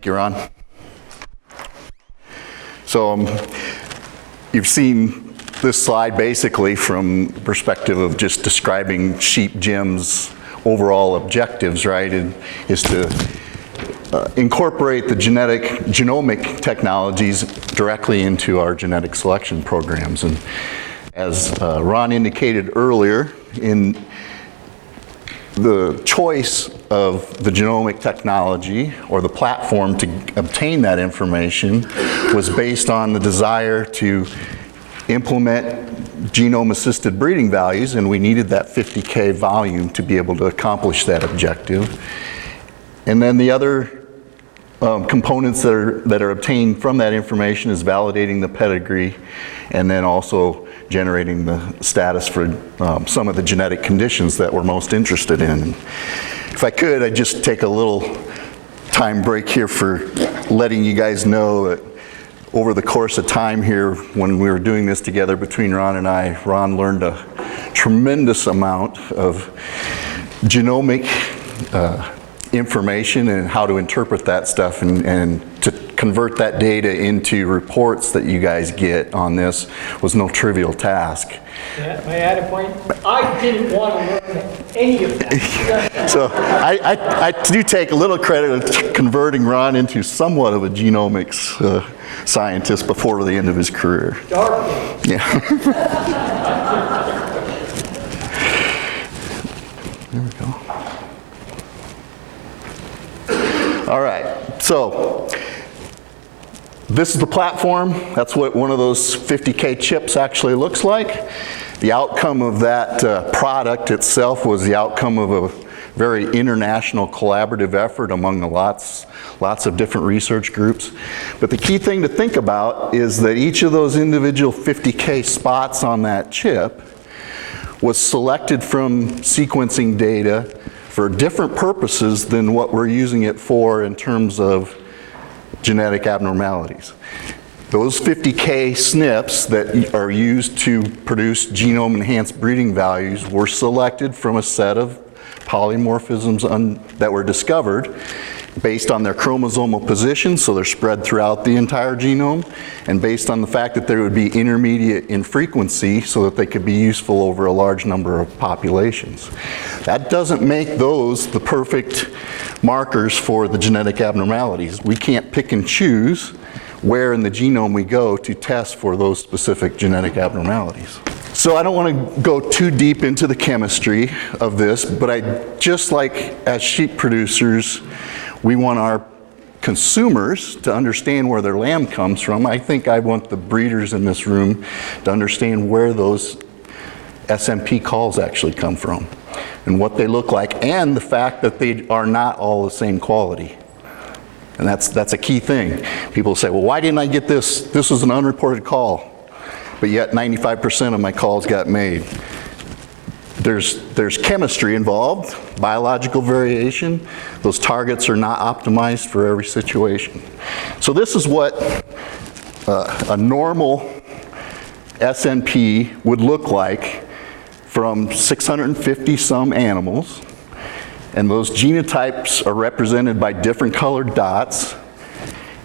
Thank you, Ron. So you've seen this slide basically from the perspective of just describing SheepGen's overall objectives, right? It is to incorporate the genomic technologies directly into our genetic selection programs. And as Ron indicated earlier, in the choice of the genomic technology or the platform to obtain that information was based on the desire to implement genome-assisted breeding values, and we needed that 50K volume to be able to accomplish that objective. And then the other components that are obtained from that information is validating the pedigree and then also generating the status for some of the genetic conditions that we're most interested in. If I could, I'd just take a little time break here for letting you guys know that over the course of time here, when we were doing this together between Ron and I, Ron learned a tremendous amount of genomic information and how to interpret that stuff and to convert that data into reports that you guys get on this was no trivial task. Yeah, may I add a point? I didn't want to learn any of that. So I do take a little credit of converting Ron into somewhat of a genomics scientist before the end of his career. Dark. Yeah. There we go. All right, so this is the platform. That's what one of those 50K chips actually looks like. The outcome of that product itself was the outcome of a very international collaborative effort among lots of different research groups. But the key thing to think about is that each of those individual 50K spots on that chip was selected from sequencing data for different purposes than what we're using it for in terms of genetic abnormalities. Those 50K SNPs that are used to produce genome-enhanced breeding values were selected from a set of polymorphisms that were discovered based on their chromosomal position, so they're spread throughout the entire genome, and based on the fact that they would be intermediate in frequency so that they could be useful over a large number of populations. That doesn't make those the perfect markers for the genetic abnormalities. We can't pick and choose where in the genome we go to test for those specific genetic abnormalities. So I don't want to go too deep into the chemistry of this, but just like as sheep producers, we want our consumers to understand where their lamb comes from. I think I want the breeders in this room to understand where those SNP calls actually come from and what they look like, and the fact that they are not all the same quality. And that's a key thing. People say, well, why didn't I get this? This was an unreported call, but yet 95% of my calls got made. There's chemistry involved, biological variation. Those targets are not optimized for every situation. So this is what a normal SNP would look like from 650 some animals. And those genotypes are represented by different colored dots.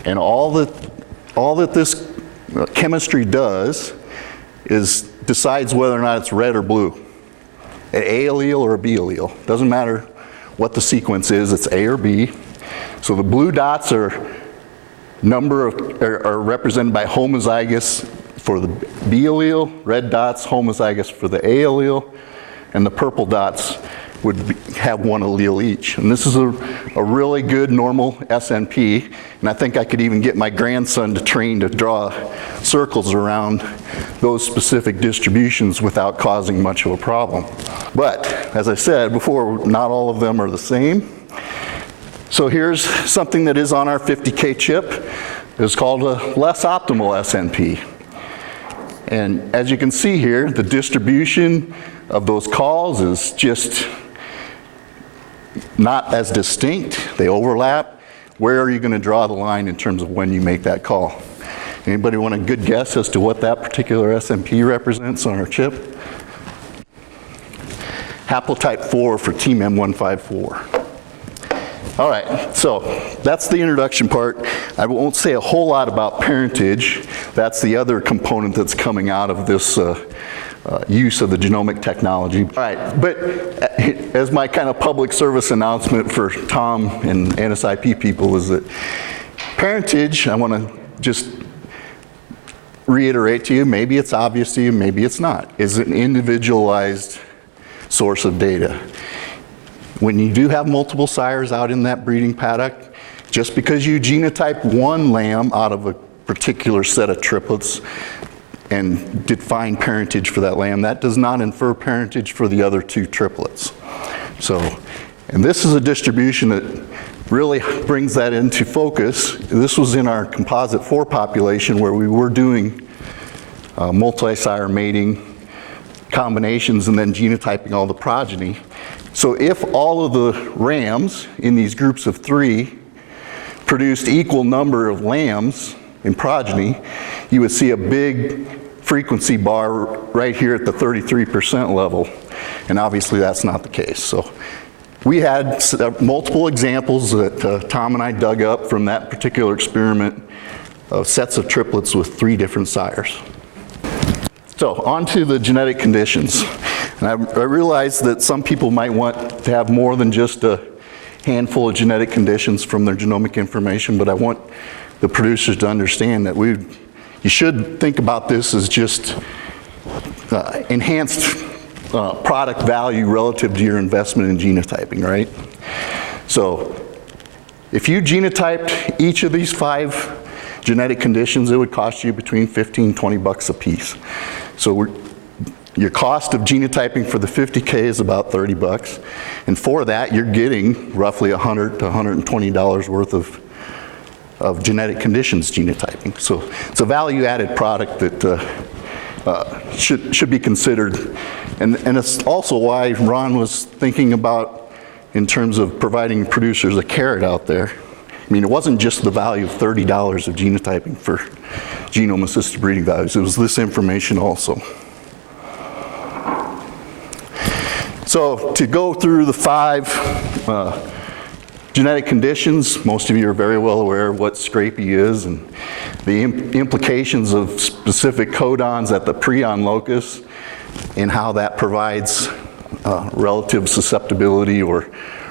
And all that this chemistry does is decides whether or not it's red or blue. An A allele or a B allele. Doesn't matter what the sequence is, it's A or B. So the blue dots are represented by homozygous for the B allele, red dots homozygous for the A allele, and the purple dots would have one allele each. And this is a really good normal SNP, and I think I could even get my grandson to train to draw circles around those specific distributions without causing much of a problem. But as I said before, not all of them are the same. So here's something that is on our 50K chip. It's called a less optimal SNP. And as you can see here, the distribution of those calls is just not as distinct. They overlap. Where are you going to draw the line in terms of when you make that call? Anybody want a good guess as to what that particular SNP represents on our chip? Haplotype 4 for Team M154. All right, so that's the introduction part. I won't say a whole lot about parentage. That's the other component that's coming out of this use of the genomic technology. All right, but as my kind of public service announcement for Tom and NSIP people is that parentage, I want to just reiterate to you, maybe it's obvious to you, maybe it's not, is an individualized source of data. When you do have multiple sires out in that breeding paddock, just because you genotype one lamb out of a particular set of triplets and define parentage for that lamb, that does not infer parentage for the other two triplets. So, and this is a distribution that really brings that into focus. This was in our composite 4 population where we were doing multi-sire mating combinations and then genotyping all the progeny. So if all of the rams in these groups of 3 produced equal number of lambs in progeny, you would see a big frequency bar right here at the 33% level. And obviously that's not the case. So we had multiple examples that Tom and I dug up from that particular experiment of sets of triplets with 3 different sires. So on to the genetic conditions. And I realize that some people might want to have more than just a handful of genetic conditions from their genomic information, but I want the producers to understand that you should think about this as just enhanced product value relative to your investment in genotyping, right? So if you genotyped each of these 5 genetic conditions, it would cost you between $15 and $20 a piece. So your cost of genotyping for the 50K is about $30, and for that you're getting roughly $100 to $120 worth of genetic conditions genotyping. So it's a value-added product that should be considered, and it's also why Ron was thinking about in terms of providing producers a carrot out there. I mean, it wasn't just the value of $30 of genotyping for genome-assisted breeding values. It was this information also. So to go through the 5 genetic conditions, most of you are very well aware of what scrapie is and the implications of specific codons at the prion locus and how that provides relative susceptibility or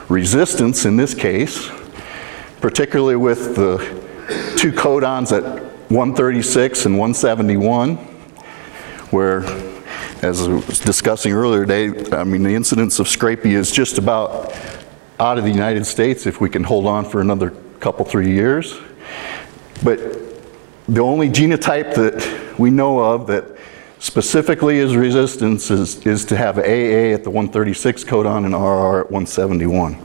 resistance in this case, particularly with the 2 codons at 136 and 171, where, as I was discussing earlier today, I mean, the incidence of scrapie is just about out of the United States if we can hold on for another couple, 3 years. But the only genotype that we know of that specifically is resistance is to have AA at the 136 codon and RR at 171.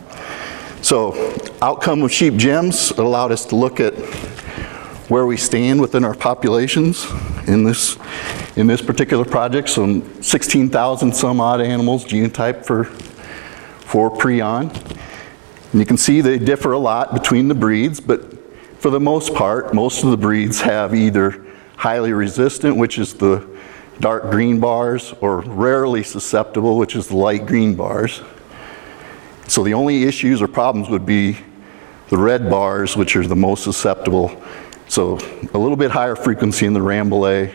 So outcome of sheep gems allowed us to look at where we stand within our populations in this particular project. So 16,000 some odd animals genotyped for prion. And you can see they differ a lot between the breeds, but for the most part, most of the breeds have either highly resistant, which is the dark green bars, or rarely susceptible, which is the light green bars. So the only issues or problems would be the red bars, which are the most susceptible. So a little bit higher frequency in the Rambouillet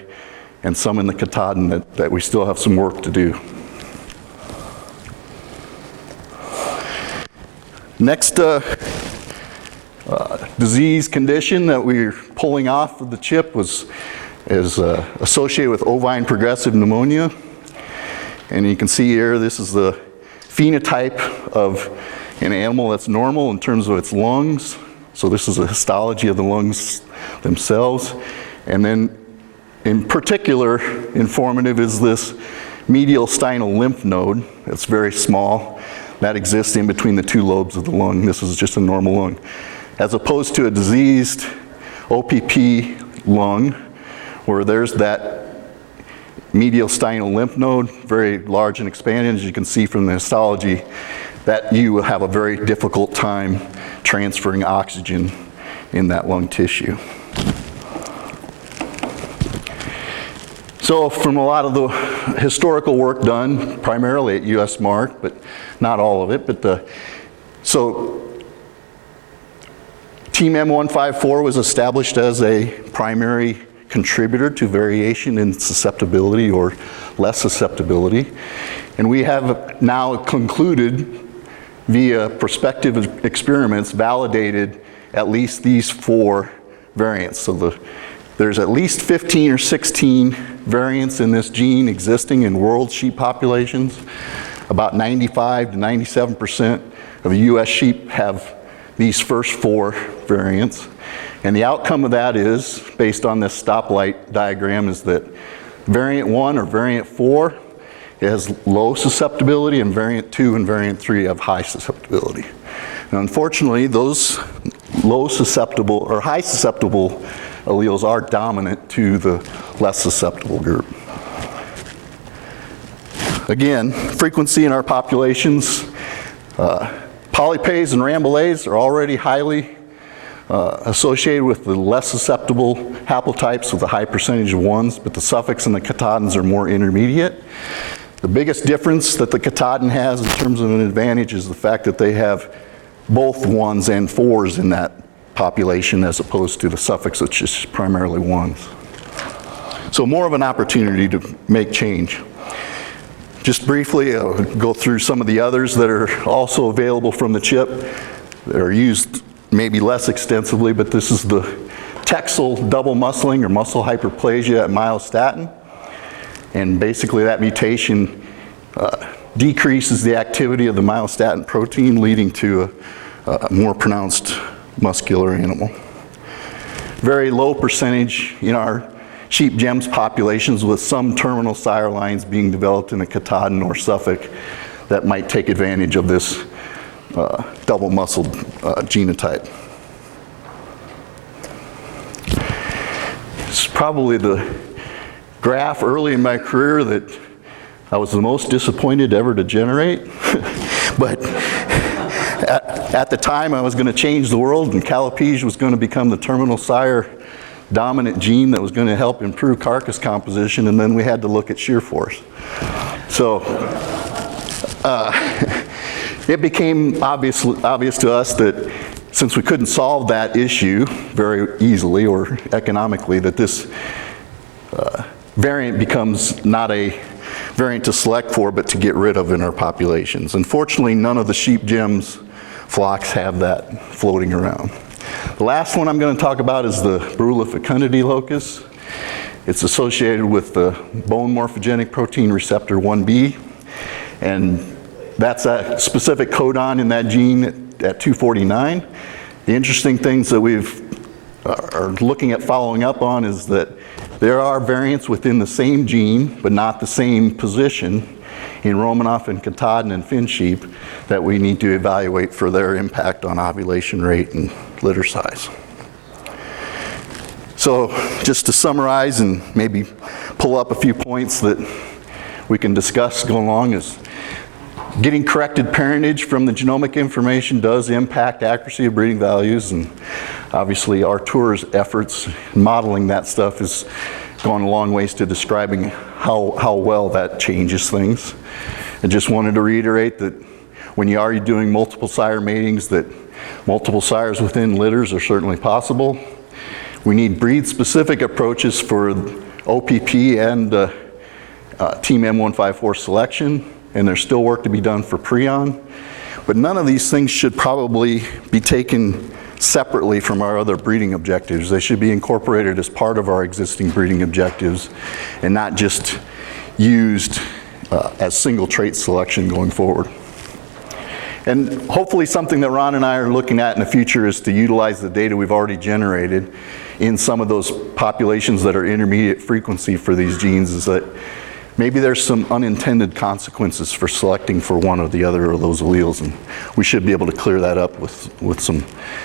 and some in the Katahdin that we still have some work to do. Next disease condition that we're pulling off of the chip is associated with ovine progressive pneumonia. And you can see here, this is the phenotype of an animal that's normal in terms of its lungs. So this is a histology of the lungs themselves. And then in particular, informative is this medial steinal lymph node. It's very small. That exists in between the 2 lobes of the lung. This is just a normal lung. As opposed to a diseased OPP lung, where there's that medial steinal lymph node, very large and expanded, as you can see from the histology, that you will have a very difficult time transferring oxygen in that lung tissue. So from a lot of the historical work done, primarily at US Mark, but not all of it, but so Team M154 was established as a primary contributor to variation in susceptibility or less susceptibility. And we have now concluded via prospective experiments validated at least these 4 variants. So there's at least 15 or 16 variants in this gene existing in world sheep populations. About 95 to 97% of the US sheep have these first 4 variants. And the outcome of that is, based on this stoplight diagram, is that variant 1 or variant 4 has low susceptibility, and variant 2 and variant 3 have high susceptibility. And unfortunately, those low susceptible or high susceptible alleles are dominant to the less susceptible group. Again, frequency in our populations, polypase and rambulase are already highly associated with the less susceptible haplotypes with a high percentage of 1s, but the suffix and the catodons are more intermediate. The biggest difference that the catodon has in terms of an advantage is the fact that they have both 1s and 4s in that population as opposed to the suffix, which is primarily 1s. So more of an opportunity to make change. Just briefly, I'll go through some of the others that are also available from the chip that are used maybe less extensively, but this is the texel double muscling or muscle hyperplasia at myostatin. And basically that mutation decreases the activity of the myostatin protein, leading to a more pronounced muscular animal. Very low percentage in our sheep gems populations, with some terminal sire lines being developed in a catodon or suffix that might take advantage of this double muscled genotype. It's probably the graph early in my career that I was the most disappointed ever to generate. But at the time I was going to change the world, and callipege was going to become the terminal sire dominant gene that was going to help improve carcass composition, and then we had to look at shear force. So it became obvious to us that since we couldn't solve that issue very easily or economically, that this variant becomes not a variant to select for, but to get rid of in our populations. Unfortunately, none of the sheep gems flocks have that floating around. The last one I'm going to talk about is the Borrelia fecundity locus. It's associated with the bone morphogenic protein receptor 1b, and that's a specific codon in that gene at 249. The interesting things that we've are looking at following up on is that there are variants within the same gene, but not the same position, in Romanoff and catodon and fin sheep that we need to evaluate for their impact on ovulation rate and litter size. So just to summarize and maybe pull up a few points that we can discuss going along is getting corrected parentage from the genomic information does impact accuracy of breeding values, and obviously Artur's efforts in modeling that stuff has gone a long ways to describing how well that changes things. I just wanted to reiterate that when you are doing multiple sire matings, that multiple sires within litters are certainly possible. We need breed-specific approaches for OPP and Team M154 selection, and there's still work to be done for prion. But none of these things should probably be taken separately from our other breeding objectives. They should be incorporated as part of our existing breeding objectives and not just used as single trait selection going forward. And hopefully something that Ron and I are looking at in the future is to utilize the data we've already generated in some of those populations that are intermediate frequency for these genes, is that maybe there's some unintended consequences for selecting for one or the other of those alleles, and we should be able to clear that up with some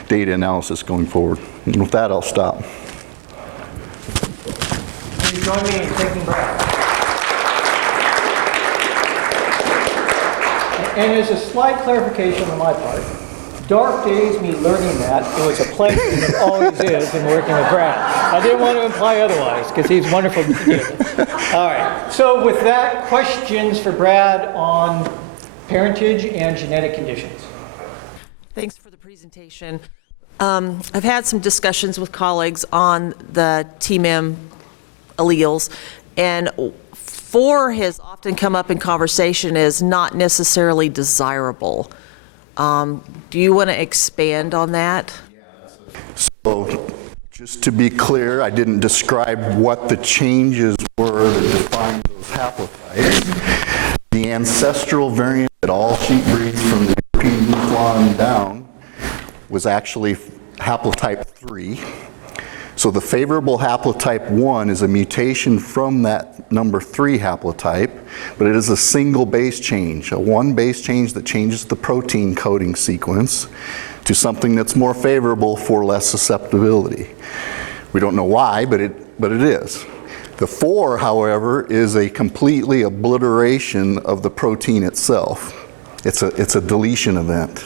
data analysis going forward. And with that, I'll stop. Please join me in thanking Brad. And as a slight clarification on my part, dark days me learning that it was a pleasure, and it always is, in working with Brad. I didn't want to imply otherwise, because he's wonderful to deal with. All right, so with that, questions for Brad on parentage and genetic conditions? Thanks for the presentation. I've had some discussions with colleagues on the TMEM alleles, and 4 has often come up in conversation as not necessarily desirable. Do you want to expand on that? So, just to be clear, I didn't describe what the changes were that defined those haplotypes. The ancestral variant that all sheep breeds from the European Mouflon down was actually haplotype 3. So the favorable haplotype 1 is a mutation from that number 3 haplotype, but it is a single base change, a 1 base change that changes the protein coding sequence to something that's more favorable for less susceptibility. We don't know why, but it is. The 4, however, is a completely obliteration of the protein itself. It's a deletion event.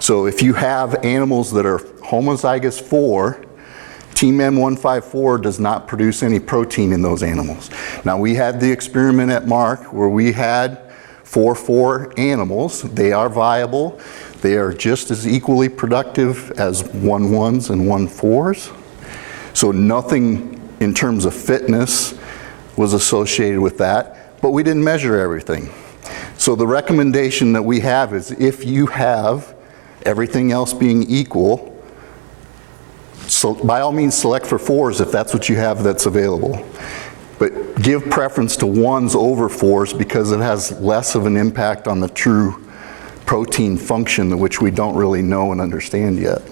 So if you have animals that are homozygous 4, TMEM154 does not produce any protein in those animals. Now, we had the experiment at Mark where we had 4 animals. They are viable. They are just as equally productive as 1-1s and 1-4s. So nothing in terms of fitness was associated with that, but we didn't measure everything. So the recommendation that we have is if you have everything else being equal, so by all means select for 4s if that's what you have that's available. But give preference to 1s over 4s because it has less of an impact on the true protein function, which we don't really know and understand yet.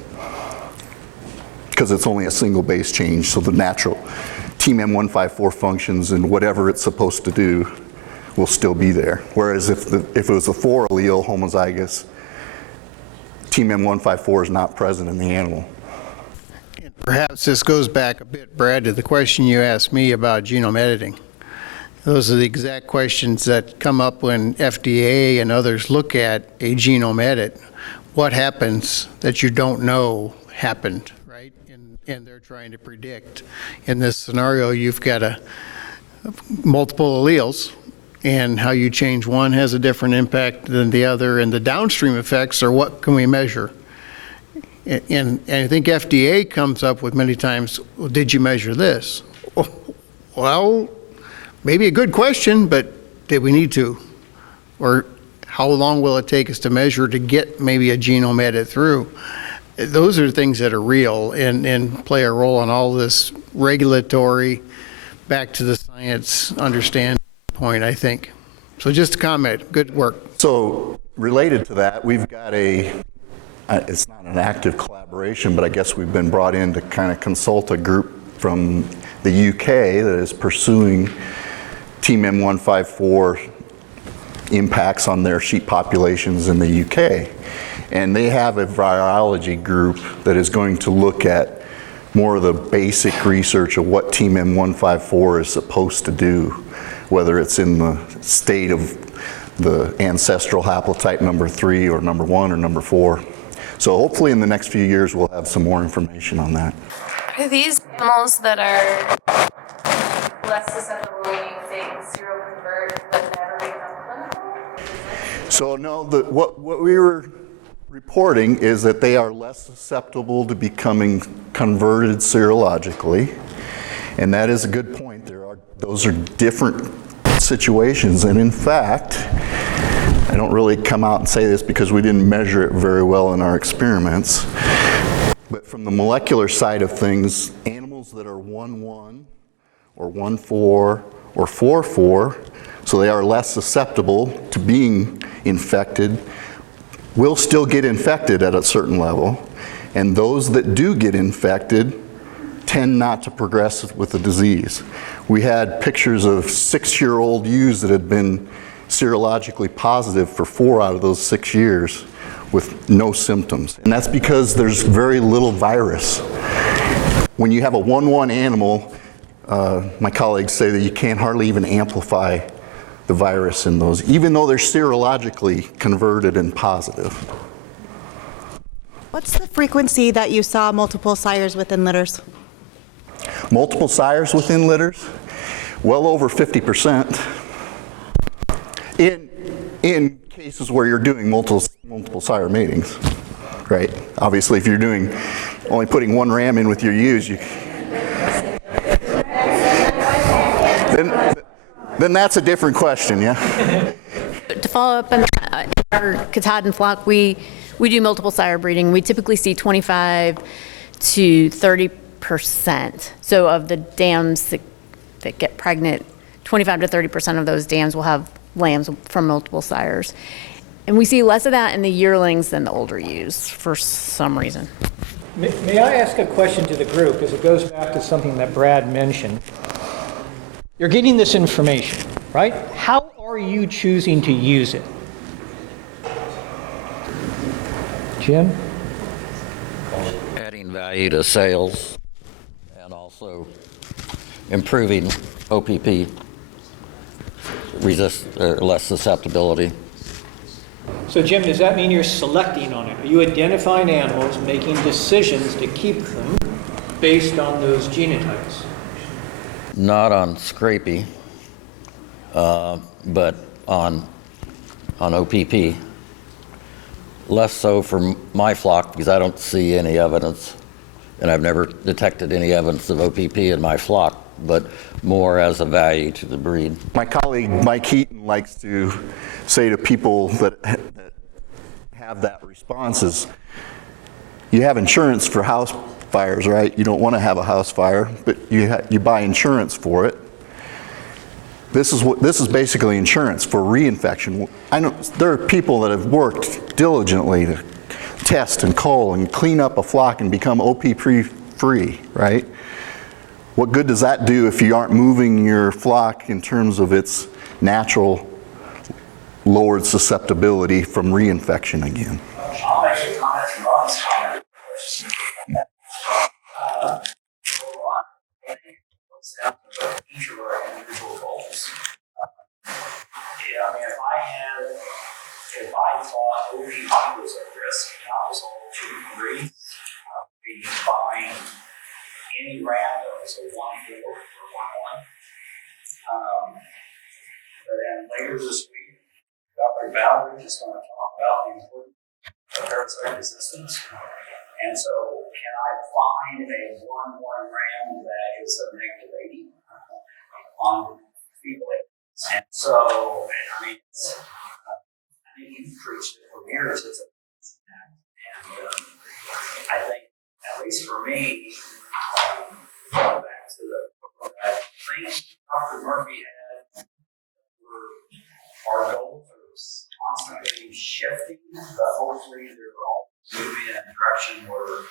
Because it's only a single base change, so the natural TMEM154 functions and whatever it's supposed to do will still be there. Whereas if it was a 4 allele homozygous, TMEM154 is not present in the animal. And perhaps this goes back a bit, Brad, to the question you asked me about genome editing. Those are the exact questions that come up when FDA and others look at a genome edit. What happens that you don't know happened, right? And they're trying to predict. In this scenario, you've got multiple alleles, and how you change one has a different impact than the other, and the downstream effects are what can we measure. And I think FDA comes up with many times, well, did you measure this? Well, maybe a good question, but did we need to? Or how long will it take us to measure to get maybe a genome edit through? Those are things that are real and play a role in all this regulatory, back to the science understanding point, I think. So just a comment, good work. So related to that, we've got it's not an active collaboration, but I guess we've been brought in to kind of consult a group from the UK that is pursuing TMEM154 impacts on their sheep populations in the UK. And they have a virology group that is going to look at more of the basic research of what TMEM154 is supposed to do, whether it's in the state of the ancestral haplotype number 3 or number 1 or number 4. So hopefully in the next few years we'll have some more information on that. Are these animals that are less susceptible, you think, seroconvert but never become clinical? So no, what we were reporting is that they are less susceptible to becoming converted serologically, and that is a good point. Those are different situations, and in fact, I don't really come out and say this because we didn't measure it very well in our experiments, but from the molecular side of things, animals that are 1-1 or 1-4 or 4-4, so they are less susceptible to being infected, will still get infected at a certain level, and those that do get infected tend not to progress with the disease. We had pictures of 6-year-old ewes that had been serologically positive for 4 out of those 6 years with no symptoms. And that's because there's very little virus. When you have a 1-1 animal, my colleagues say that you can't hardly even amplify the virus in those, even though they're serologically converted and positive. What's the frequency that you saw multiple sires within litters? Multiple sires within litters? Well over 50%. In cases where you're doing multiple sire matings. right? Obviously, if you're doing, only putting one ram in with your ewes, then that's a different question, yeah? To follow up on that, in our Katahdin flock, we do multiple sire breeding. We typically see 25 to 30%. So of the dams that get pregnant, 25 to 30% of those dams will have lambs from multiple sires. And we see less of that in the yearlings than the older ewes for some reason. May I ask a question to the group, because it goes back to something that Brad mentioned. You're getting this information, right? How are you choosing to use it? Jim? Adding value to sales and also improving OPP, less susceptibility. So Jim, does that mean you're selecting on it? Are you identifying animals, making decisions to keep them based on those genotypes? Not on scrapie, but on OPP. Less so for my flock because I don't see any evidence, and I've never detected any evidence of OPP in my flock, but more as a value to the breed. My colleague Mike Heaton likes to say to people that have that response is, you have insurance for house fires, right? You don't want to have a house fire, but you buy insurance for it. This is basically insurance for reinfection. I know there are people that have worked diligently to test and cull and clean up a flock and become OPP free, right? What good does that do if you aren't moving your flock in terms of its natural lowered susceptibility from reinfection again? I'll make a comment from Ron's comment. I think it comes down to each of our individual goals. I mean, if I thought OPP was at risk and I was all too free, be buying any ram that was a 1-4 or 1-1. But then later this week, Dr. Ballard is going to talk about the importance of parasite resistance. And so, can I find a 1-1 ram that is a -80 on fetal eggs? And so, I mean, I think you've preached it for years. It's and I think, at least for me, going back to I think Dr. Murphy had, our goals are constantly shifting, but hopefully they're all moving in a direction where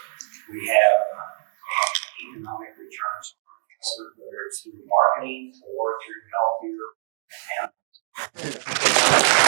we have economic returns, whether it's through marketing or through healthier animals.